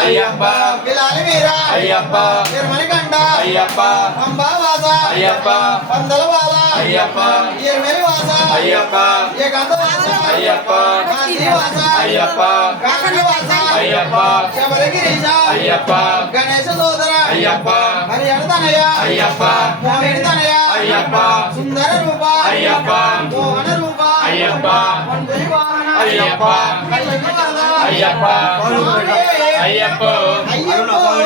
అయ్యప్ప బిలాలి వీరా అయ్యప్ప తిరుమలకండ అయ్యప్ప అంబావాస అయ్యప్ప పందలవాల అయ్యప్ప ఈర్మేవాస అయ్యప్ప ఏకాంతవాస అయ్యప్ప కాశీవాస అయ్యప్ప కాకణవాస అయ్యప్ప శబరిగిరీశ అయ్యప్ప గణేశ సోదర అయ్యప్ప హరిహర తనయ అయ్యప్ప మోహిని తనయ అయ్యప్ప సుందర రూప అయ్యప్ప మోహన రూప అయ్యప్ప అయ్యప్ప అయ్యప్ప అయ్యప్ప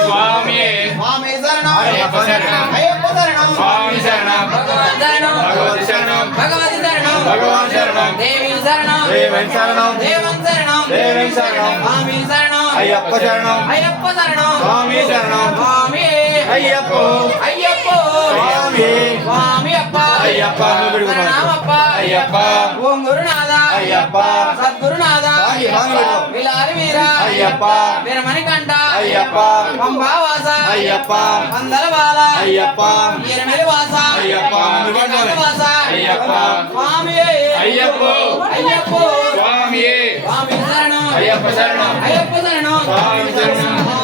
స్వామి స్వామి శరణం అయ్యప్ప శరణం అయ్యప్ప శరణం స్వామి శరణం భగవాన్ శరణం భగవతి శరణం భగవతి శరణం భగవాన్ శరణం దేవి శరణం దేవన్ శరణం దేవన్ శరణం దేవి శరణం స్వామి శరణం అయ్యప్ప శరణం అయ్యప్ప శరణం స్వామి శరణం స్వామి అయ్యప్ప అయ్యప్ప స్వామి స్వామి అప్ప అయ్యప్ప శరణమప్ప అయ్యప్ప ఓం గురునాథ అయ్యప్ప సద్గురునాథ విలాలి వీరా అయ్యప్ప వీరమణికంఠ అయ్యప్ప పంబావాస అయ్యప్ప పందలవాల అయ్యప్ప ఈరమెలివాస అయ్యప్ప వాస అయ్యప్ప స్వామి అయ్యప్ప అయ్యప్ప స్వామి స్వామి శరణం అయ్యప్ప శరణం అయ్యప్ప శరణం స్వామి శరణం